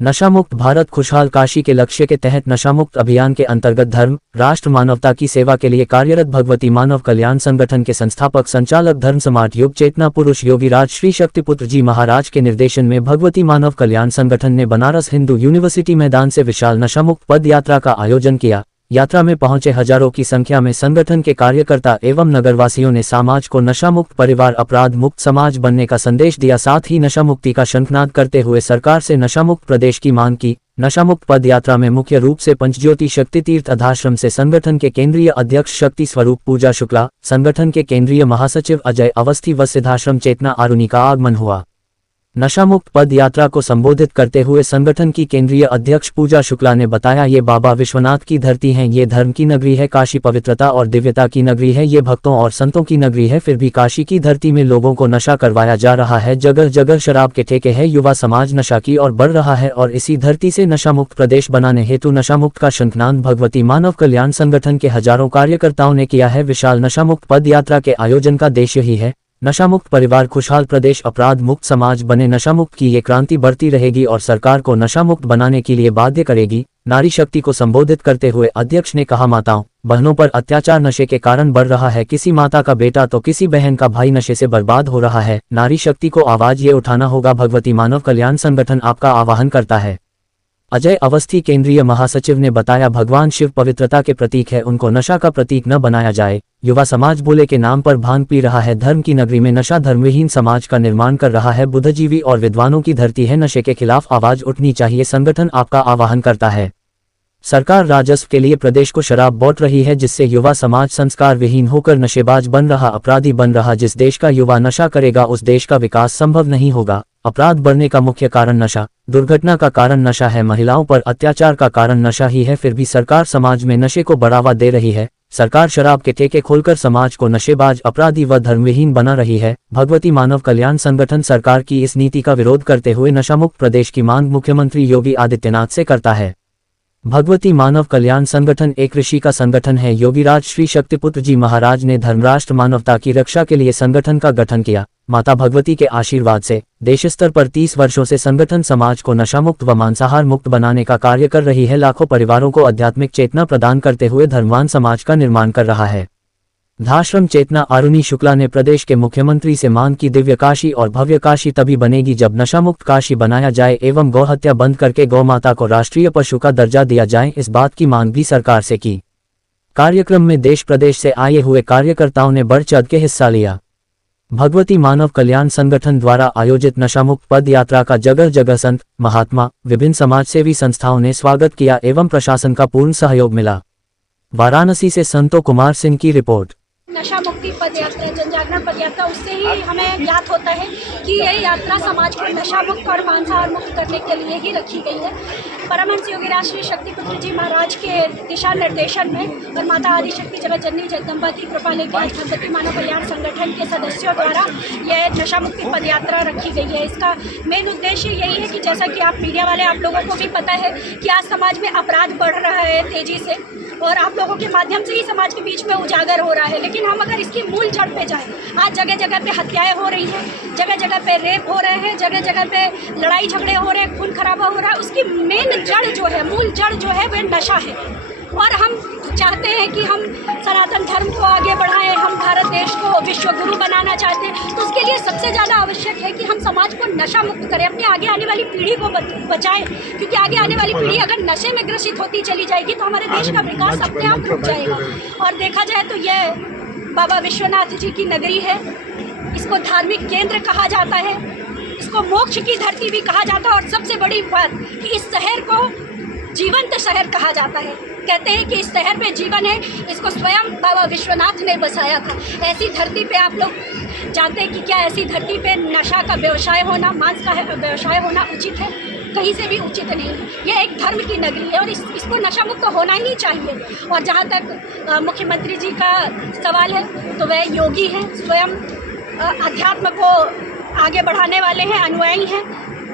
नशा मुक्त भारत खुशहाल काशी के लक्ष्य के तहत नशा मुक्त अभियान के अंतर्गत धर्म, राष्ट्र, मानवता की सेवा के लिए कार्यरत भगवती मानव कल्याण संगठन के संस्थापक संचालक धर्म समाज युग चेतना पुरुष योगी राज श्री शक्तिपुत्र जी महाराज के निर्देशन में भगवती मानव कल्याण संगठन ने बनारस हिंदू यूनिवर्सिटी मैदान से विशाल नशा मुक्त पद यात्रा का आयोजन किया। यात्रा में पहुंचे हजारों की संख्या में संगठन के कार्यकर्ता एवं नगरवासियों ने समाज को नशा मुक्त परिवार, अपराध मुक्त समाज बनने का संदेश दिया। साथ ही नशा मुक्ति का शंखनाद करते हुए सरकार से नशा मुक्त प्रदेश की मांग की। नशा मुक्त पद यात्रा में मुख्य रूप से पंचज्योति शक्ति तीर्थ अधाश्रम से संगठन के केंद्रीय अध्यक्ष शक्ति स्वरूप पूजा शुक्ला, संगठन के केंद्रीय महासचिव अजय अवस्थी व सिद्धाश्रम चेतना आरुणि का आगमन हुआ। नशा मुक्त पद यात्रा को संबोधित करते हुए संगठन की केंद्रीय अध्यक्ष पूजा शुक्ला ने बताया, ये बाबा विश्वनाथ की धरती है, ये धर्म की नगरी है, काशी पवित्रता और दिव्यता की नगरी है, ये भक्तों और संतों की नगरी है। फिर भी काशी की धरती में लोगों को नशा करवाया जा रहा है, जगह जगह शराब के ठेके हैं, युवा समाज नशा की ओर बढ़ रहा है और इसी धरती से नशा मुक्त प्रदेश बनाने हेतु नशा मुक्त का शंखनाद भगवती मानव कल्याण संगठन के हजारों कार्यकर्ताओं ने किया है। विशाल नशा मुक्त पद यात्रा के आयोजन का देश यही है, नशा मुक्त परिवार, खुशहाल प्रदेश, अपराध मुक्त समाज बने। नशा मुक्त की ये क्रांति बढ़ती रहेगी और सरकार को नशा मुक्त बनाने के लिए बाध्य करेगी। नारी शक्ति को संबोधित करते हुए अध्यक्ष ने कहा, माताओं बहनों पर अत्याचार नशे के कारण बढ़ रहा है, किसी माता का बेटा तो किसी बहन का भाई नशे से बर्बाद हो रहा है। नारी शक्ति को आवाज ये उठाना होगा। भगवती मानव कल्याण संगठन आपका आह्वान करता है। अजय अवस्थी केंद्रीय महासचिव ने बताया, भगवान शिव पवित्रता के प्रतीक है, उनको नशा का प्रतीक न बनाया जाए। युवा समाज भोले के नाम पर भांग पी रहा है, धर्म की नगरी में नशा धर्मविहीन समाज का निर्माण कर रहा है। बुद्धिजीवी और विद्वानों की धरती है, नशे के खिलाफ आवाज उठनी चाहिए। संगठन आपका आह्वान करता है। सरकार राजस्व के लिए प्रदेश को शराब बांट रही है, जिससे युवा समाज संस्कार विहीन होकर नशेबाज बन रहा, अपराधी बन रहा। जिस देश का युवा नशा करेगा उस देश का विकास संभव नहीं होगा। अपराध बढ़ने का मुख्य कारण नशा, दुर्घटना का कारण नशा है, महिलाओं पर अत्याचार का कारण नशा ही है। फिर भी सरकार समाज में नशे को बढ़ावा दे रही है। सरकार शराब के ठेके खोलकर समाज को नशेबाज, अपराधी व धर्मविहीन बना रही है। भगवती मानव कल्याण संगठन सरकार की इस नीति का विरोध करते हुए नशा मुक्त प्रदेश की मांग मुख्यमंत्री योगी आदित्यनाथ से करता है। भगवती मानव कल्याण संगठन एक ऋषि का संगठन है। योगीराज श्री शक्तिपुत्र जी महाराज ने धर्म, राष्ट्र, मानवता की रक्षा के लिए संगठन का गठन किया। माता भगवती के आशीर्वाद से देश स्तर पर 30 वर्षों से संगठन समाज को नशा मुक्त व मांसाहार मुक्त बनाने का कार्य कर रही है। लाखों परिवारों को आध्यात्मिक चेतना प्रदान करते हुए धर्मवान समाज का निर्माण कर रहा है। धाश्रम चेतना आरुणि शुक्ला ने प्रदेश के मुख्यमंत्री से मांग की, दिव्य काशी और भव्य काशी तभी बनेगी जब नशा मुक्त काशी बनाया जाए एवं गौ हत्या बंद करके गौ माता को राष्ट्रीय पशु का दर्जा दिया जाए। इस बात की मांग भी सरकार से की। कार्यक्रम में देश प्रदेश से आए हुए कार्यकर्ताओं ने बढ़ चढ़ के हिस्सा लिया। भगवती मानव कल्याण संगठन द्वारा आयोजित नशा मुक्त पद यात्रा का जगह जगह संत, महात्मा, विभिन्न समाजसेवी संस्थाओं ने स्वागत किया एवं प्रशासन का पूर्ण सहयोग मिला। वाराणसी से संतो कुमार सिंह की रिपोर्ट। नशा मुक्ति पद यात्रा, जन जागरण पद यात्रा, उससे ही हमें ज्ञात होता है कि ये यात्रा समाज को नशा मुक्त और मांसाहार मुक्त करने के लिए ही रखी गई है। परमहंस योगीराज श्री शक्तिपुत्र जी महाराज के दिशा निर्देशन में और माता आदिशक्ति जगत जननी जगदम्बा की कृपा लेकर भगवती मानव कल्याण संगठन के सदस्यों द्वारा यह नशा मुक्ति पद यात्रा रखी गई है। इसका मेन उद्देश्य यही है कि जैसा कि आप मीडिया वाले, आप लोगों को भी पता है कि आज समाज में अपराध बढ़ रहा है तेजी से और आप लोगों के माध्यम से ही समाज के बीच में उजागर हो रहा है। लेकिन हम अगर इसकी मूल जड़ पे जाएं, आज जगह जगह पे हत्याएं हो रही हैं, जगह जगह पे रेप हो रहे हैं, जगह जगह पे लड़ाई झगड़े हो रहे हैं, खून खराबा हो रहा है। उसकी मेन जड़ जो है, मूल जड़ जो है वह नशा है। और हम चाहते हैं कि हम सनातन धर्म को आगे बढ़ाएं, हम भारत देश को विश्व गुरु बनाना चाहते हैं। तो उसके लिए सबसे ज़्यादा आवश्यक है कि हम समाज को नशा मुक्त करें, अपनी आगे आने वाली पीढ़ी को बचाएं। क्योंकि आगे आने वाली पीढ़ी अगर नशे में ग्रसित होती चली जाएगी तो हमारे देश का विकास अपने आप रुक जाएगा। और देखा जाए तो यह बाबा विश्वनाथ जी की नगरी है, इसको धार्मिक केंद्र कहा जाता है, इसको मोक्ष की धरती भी कहा जाता है। और सबसे बड़ी बात कि इस शहर को जीवंत शहर कहा जाता है। कहते हैं कि इस शहर में जीवन है, इसको स्वयं बाबा विश्वनाथ ने बसाया था। ऐसी धरती पे आप लोग जानते हैं कि क्या ऐसी धरती पे नशा का व्यवसाय होना, मांस का व्यवसाय होना उचित है? कहीं से भी उचित नहीं है। यह एक धर्म की नगरी है और इसको नशा मुक्त होना ही चाहिए। और जहाँ तक मुख्यमंत्री जी का सवाल है तो वह योगी हैं, स्वयं अध्यात्म को आगे बढ़ाने वाले हैं, अनुयायी हैं,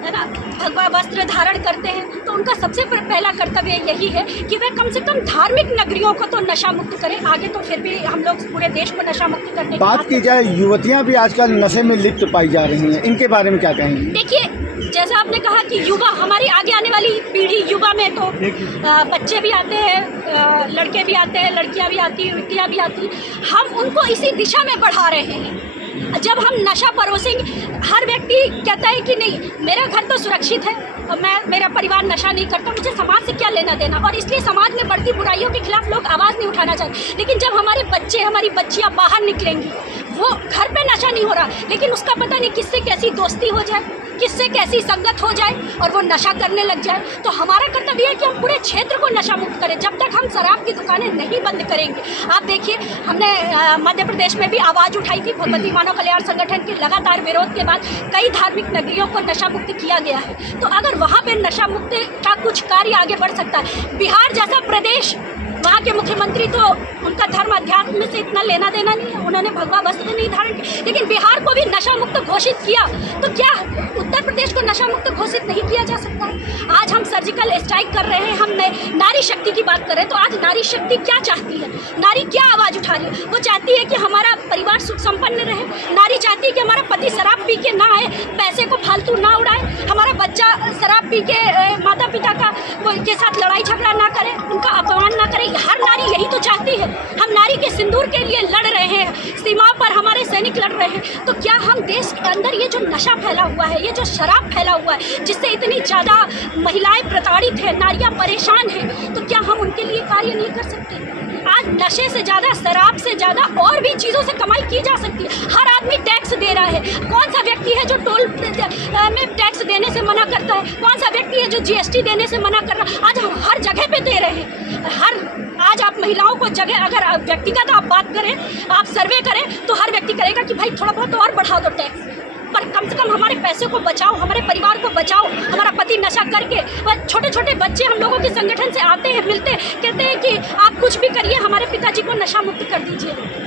है ना, भगवा वस्त्र धारण करते हैं। तो उनका सबसे पहला कर्तव्य यही है कि वे कम से कम धार्मिक नगरियों को तो नशा मुक्त करें। आगे तो फिर भी हम लोग पूरे देश को नशा मुक्त करने की बात की जाए, युवतियां भी आजकल नशे में लिप्त पाई जा रही हैं, इनके बारे में क्या कहेंगे? देखिए, जैसा आपने कहा कि युवा, हमारी आगे आने वाली पीढ़ी, युवा में तो बच्चे भी आते हैं, लड़के भी आते हैं, लड़कियां भी आती हैं, युवतियाँ भी आती हैं, हम उनको इसी दिशा में बढ़ा रहे हैं। जब हम नशा परोसेंगे, हर व्यक्ति कहता है कि नहीं मेरा घर तो सुरक्षित है और मेरा परिवार नशा नहीं करता, मुझे समाज से क्या लेना देना, और इसलिए समाज में बढ़ती बुराइयों के खिलाफ लोग आवाज़ नहीं उठाना चाहते। लेकिन जब हमारे बच्चे, हमारी बच्चियाँ बाहर निकलेंगी, वो घर पे नशा नहीं हो रहा, लेकिन उसका पता नहीं किससे कैसी दोस्ती हो जाए, किससे कैसी संगत हो जाए और वो नशा करने लग जाए। तो हमारा कर्तव्य है कि हम पूरे क्षेत्र को नशा मुक्त करें। जब तक हम शराब की दुकानें नहीं बंद करेंगे, आप देखिए हमने मध्य प्रदेश में भी आवाज़ उठाई थी, भगवती मानव कल्याण संगठन के लगातार विरोध के बाद कई धार्मिक नगरियों को नशा मुक्त किया गया है। तो अगर वहाँ पे नशा मुक्त का कुछ कार्य आगे बढ़ सकता है, बिहार जैसा प्रदेश, वहाँ के मुख्यमंत्री तो उनका धर्म अध्यात्म से इतना लेना देना नहीं है, उन्होंने भगवा वस्त्र नहीं धारण किया, लेकिन बिहार को भी नशा मुक्त घोषित किया, तो क्या उत्तर प्रदेश को नशा मुक्त घोषित नहीं किया जा सकता? आज हम सर्जिकल स्ट्राइक कर रहे हैं, हम नारी शक्ति की बात कर रहे हैं, तो आज नारी शक्ति क्या चाहती है? नारी क्या आवाज़ उठा रही है? वो चाहती है कि हमारा परिवार सुख संपन्न रहे, नारी चाहती है कि हमारा पति शराब पी के ना आए, पैसे को फालतू ना उड़ाए, हमारा बच्चा शराब पी के माता पिता के साथ लड़ाई झगड़ा ना करे, उनका अपमान ना करे। हर नारी यही तो चाहती है। हम नारी के सिंदूर के लिए लड़ रहे हैं, सीमाओं पर हमारे सैनिक लड़ रहे हैं, तो क्या हम देश के अंदर ये जो नशा फैला हुआ है, ये जो शराब फैला हुआ है, जिससे इतनी ज़्यादा महिलाएं प्रताड़ित हैं, नारियां परेशान हैं, तो क्या हम उनके लिए कार्य नहीं कर सकते? आज नशे से ज़्यादा, शराब से ज़्यादा और भी चीज़ों से कमाई की जा सकती है। हर आदमी टैक्स दे रहा है। कौन सा व्यक्ति है जो टोल में टैक्स देने से मना करता है? कौन सा व्यक्ति है जो जीएसटी देने से मना कर रहा है? आज हम हर जगह पे दे रहे हैं। आज आप महिलाओं को जगह, अगर व्यक्तिगत आप बात करें, आप सर्वे करें, तो हर व्यक्ति करेगा कि भाई थोड़ा बहुत और बढ़ा दो टैक्स, पर कम से कम हमारे पैसे को बचाओ, हमारे परिवार को बचाओ। हमारा पति नशा करके, छोटे छोटे बच्चे हम लोगों के संगठन से आते हैं, मिलते हैं, कहते हैं कि आप कुछ भी करिए, हमारे पिताजी को नशा मुक्त कर दीजिए।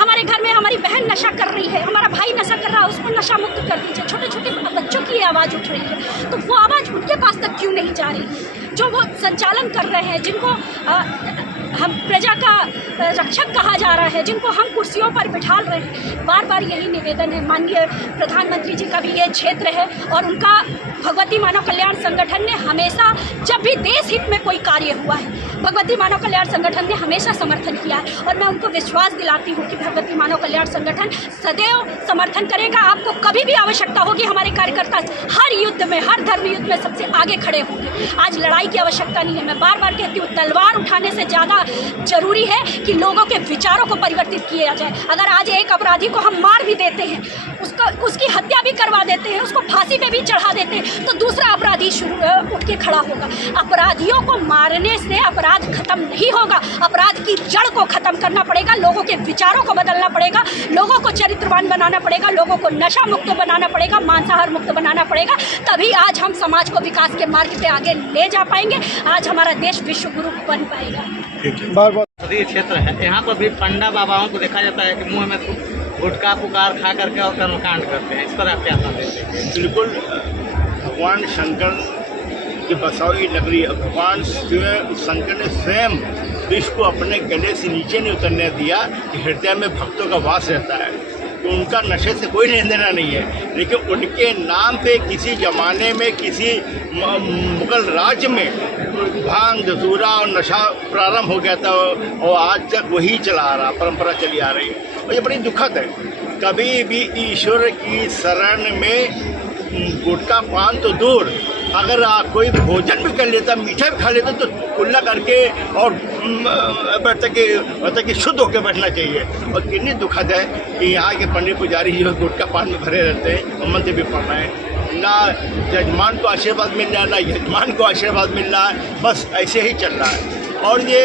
हमारे घर में हमारी बहन नशा कर रही है, हमारा भाई नशा कर रहा है, उसको नशा मुक्त कर दीजिए। छोटे छोटे बच्चों की ये आवाज़ उठ रही है, तो वो आवाज़ उनके पास तक क्यों नहीं जा रही है? जो वो संचालन कर रहे हैं, जिनको हम प्रजा का रक्षक कहा जा रहा है, जिनको हम कुर्सियों पर बिठाल रहे हैं, बार बार यही निवेदन है। माननीय प्रधानमंत्री जी का भी ये क्षेत्र है और उनका भगवती मानव कल्याण संगठन ने हमेशा, जब भी देश हित में कोई कार्य हुआ है, भगवती मानव कल्याण संगठन ने हमेशा समर्थन किया है। और मैं उनको विश्वास दिलाती हूँ कि भगवती मानव कल्याण संगठन सदैव समर्थन करेगा। आपको कभी भी आवश्यकता होगी, हमारे कार्यकर्ता हर युद्ध में, हर धर्म युद्ध में सबसे आगे खड़े होंगे। आज लड़ाई की आवश्यकता नहीं है। मैं बार बार कहती हूँ, तलवार उठाने से ज़्यादा जरूरी है कि लोगों के विचारों को परिवर्तित किया जाए। अगर आज एक अपराधी को हम मार भी देते हैं, उसकी हत्या भी करवा देते हैं, उसको फांसी पे भी चढ़ा देते हैं, तो दूसरा अपराधी उठ के खड़ा होगा। अपराधियों को मारने से अपराध खत्म नहीं होगा। अपराध की जड़ को खत्म करना पड़ेगा, लोगों के विचारों को बदलना पड़ेगा, लोगों को चरित्रवान बनाना पड़ेगा, लोगों को नशा मुक्त बनाना पड़ेगा, मांसाहार मुक्त बनाना पड़ेगा। तभी आज हम समाज को विकास के मार्ग पे आगे ले जा पाएंगे। आज हमारा देश विश्व गुरु बन पाएगा। बार क्षेत्र है, यहाँ पर भी पंडा बाबाओं को देखा जाता है कि मुंह में गुटखा पुकार खा करके और कर्मकांड करते हैं। इस पर आप क्या संदेश देते हैं? बिल्कुल, भगवान शंकर की बसाई नगरी, भगवान शंकर ने स्वयं विष को अपने गले से नीचे नहीं उतरने दिया कि हृदय में भक्तों का वास रहता है। तो उनका नशे से कोई लेना देना नहीं है, लेकिन उनके नाम पे किसी ज़माने में, किसी मुगल राज्य में भांग, धतूरा और नशा प्रारंभ हो गया था और आज तक वही चला आ रहा, परंपरा चली आ रही है। और ये बड़ी दुखद है। कभी भी ईश्वर की शरण में गुटखा पान तो दूर, अगर कोई भोजन भी कर लेता, मीठा भी खा लेता, तो कुल्ला करके और बैठता कि शुद्ध होकर बैठना चाहिए। और कितनी दुखद है कि यहाँ के पंडित पुजारी जो गुटखा पान में भरे रहते हैं और मंत्र भी पढ़ रहे हैं। ना जजमान को आशीर्वाद मिल रहा है, ना यजमान को आशीर्वाद मिल रहा है, बस ऐसे ही चल रहा है। और ये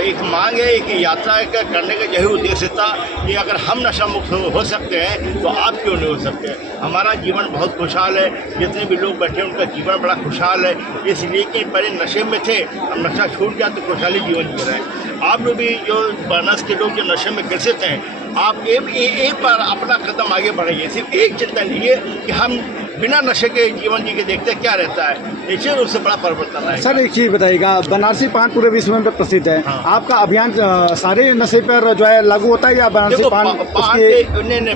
एक मांग है कि यात्रा करने का यही उद्देश्य था कि अगर हम नशा मुक्त हो सकते हैं तो आप क्यों नहीं हो सकते। हमारा जीवन बहुत खुशहाल है, जितने भी लोग बैठे हैं उनका जीवन बड़ा खुशहाल है, इसलिए कि पहले नशे में थे, अब नशा छूट गया तो खुशहाली जीवन जी रहे हैं। आप लोग भी जो बनस के लोग जो नशे में ग्रसित हैं, आप एक बार अपना कदम आगे बढ़ाइए। सिर्फ एक चिंता लीजिए कि हम बिना नशे के जीवन जी के देखते क्या रहता है, निश्चित रूप से बड़ा परिवर्तन है। सर एक चीज़ बताइएगा, बनारसी पान पूरे विश्व में प्रसिद्ध है। हाँ। आपका अभियान सारे नशे पर जो है लागू होता है या बनारसी देखो पान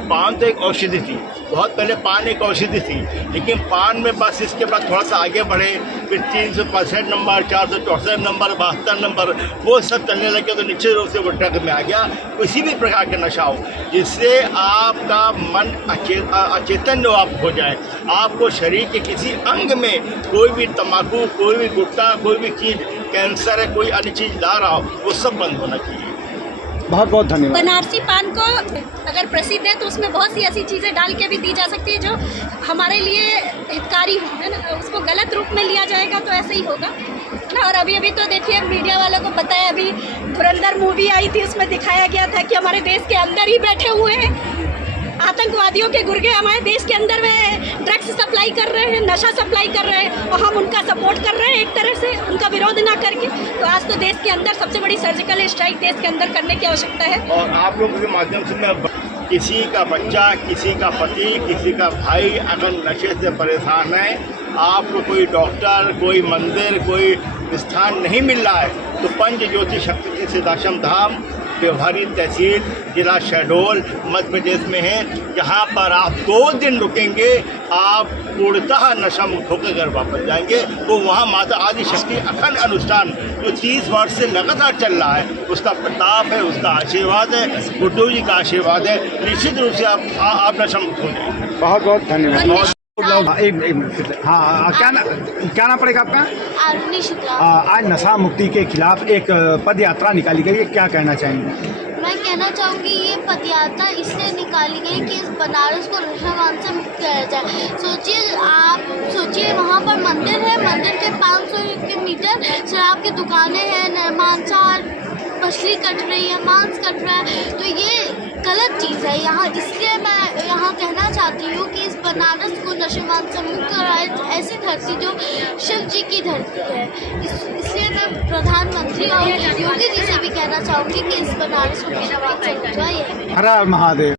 पान तो एक औषधि थी, बहुत पहले पान एक औषधि थी, लेकिन पान में बस इसके बाद थोड़ा सा आगे बढ़े, फिर 365 नंबर, 464 नंबर, 72 नंबर, वो सब चलने लगे तो निश्चित रूप से वो ड्रग में आ गया। किसी भी प्रकार का नशा हो जिससे आपका मन अचेतन आप हो जाए, आपको शरीर के किसी अंग में कोई भी तम्बाकू, कोई भी गुट्टा, कोई भी चीज़, कैंसर है, कोई अन्य चीज़ ला रहा हो, वो सब बंद होना चाहिए। बहुत बहुत धन्यवाद। बनारसी पान को अगर प्रसिद्ध है तो उसमें बहुत सी ऐसी चीज़ें डाल के भी दी जा सकती है जो हमारे लिए हितकारी हो, है ना। उसको गलत रूप में लिया जाएगा तो ऐसे ही होगा ना। और अभी तो देखिए मीडिया वालों को पता है, अभी धुरंधर मूवी आई थी, उसमें दिखाया गया था कि हमारे देश के अंदर ही बैठे हुए हैं आतंकवादियों के गुर्गे, हमारे देश के अंदर में ड्रग्स सप्लाई कर रहे हैं, नशा सप्लाई कर रहे हैं और हम उनका सपोर्ट कर रहे हैं एक तरह से, उनका विरोध ना करके। तो आज तो देश के अंदर सबसे बड़ी सर्जिकल स्ट्राइक देश के अंदर करने की आवश्यकता है। और आप लोगों के माध्यम से मैं किसी का बच्चा, किसी का पति, किसी का भाई अगर नशे से परेशान है, आपको कोई डॉक्टर, कोई मंदिर, कोई स्थान नहीं मिल रहा है तो पंच ज्योति शक्ति सिद्धाश्रम धाम व्यवहारी तहसील जिला शहडोल मध्य प्रदेश में है, जहाँ पर आप 2 दिन रुकेंगे, आप पूर्णतः नशा मुक्त होकर घर वापस जाएंगे। तो वहाँ माता आदि शक्ति अखंड अनुष्ठान जो 30 वर्ष से लगातार चल रहा है, उसका प्रताप है, उसका आशीर्वाद है, गुड्डू जी का आशीर्वाद है, निश्चित रूप से आप नशा मुक्त हो जाएंगे। बहुत बहुत धन्यवाद। एक मिनट, हाँ क्या नाम पड़ेगा आपका? आरुणि शुक्ला। आज नशा मुक्ति के खिलाफ एक पद यात्रा निकाली गई है, क्या कहना चाहेंगे? मैं कहना चाहूँगी ये पदयात्रा इसलिए निकाली गई कि इस बनारस को नशावान से मुक्त कराया जाए। सोचिए वहाँ पर मंदिर है, मंदिर के 500 मीटर शराब की दुकानें हैं, मांसाहार मछली कट रही है, मांस कट रहा है, तो ये गलत चीज़ है यहाँ। इसलिए मैं यहाँ कहना चाहती हूँ कि इस बनारस को नशेबान से मुक्त कराए, ऐसी धरती जो शिव जी की धरती है। इसलिए मैं प्रधानमंत्री और योगी जी से भी कहना चाहूँगी कि इस बनारस को नशेबान से मुक्त कराइए। हर हर महादेव।